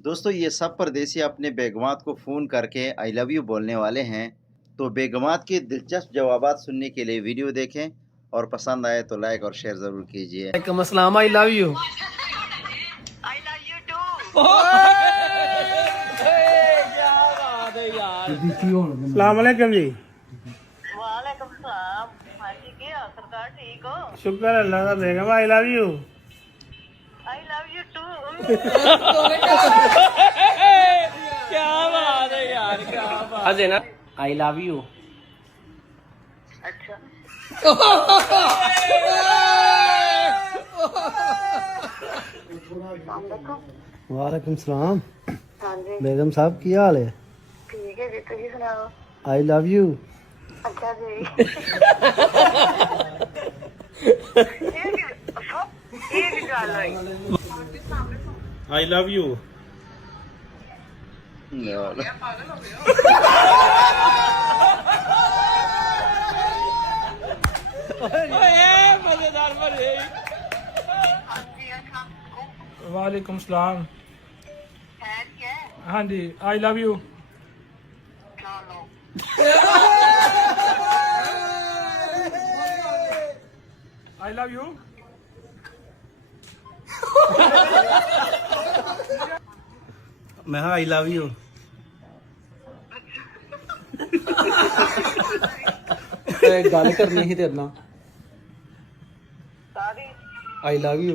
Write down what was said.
दोस्तों ये सब परदेसी अपने बेगमात को फ़ोन करके आई लव यू बोलने वाले हैं। तो बेगमात के दिलचस्प जवाबात सुनने के लिए वीडियो देखें और पसंद आए तो लाइक और शेयर ज़रूर कीजिए। वालेकुम अस्सलाम, आई love you. I love you too. सलाम अलैकुम जी। वालेकुम सलाम। हाँ जी क्या सरकार ठीक हो? शुक्र अल्लाह का। बेगम I love you. I love you too. क्या बात है यार, क्या बात है ना। आई लव यू। अच्छा वालेकुम सलाम। हाँ जी बेगम साहब की हाल है? ठीक है जी, तुम सुनाओ। आई लव यू। अच्छा जी ये भी गल होई। आई लव यू। मजेदार बने। वालेकुम सलाम। खैर क्या है? हाँ जी, आई लव यू। चलो आई लव यू। मैं आई लव यू। गल करनी ही तेरे नाल। सारी आई लव यू।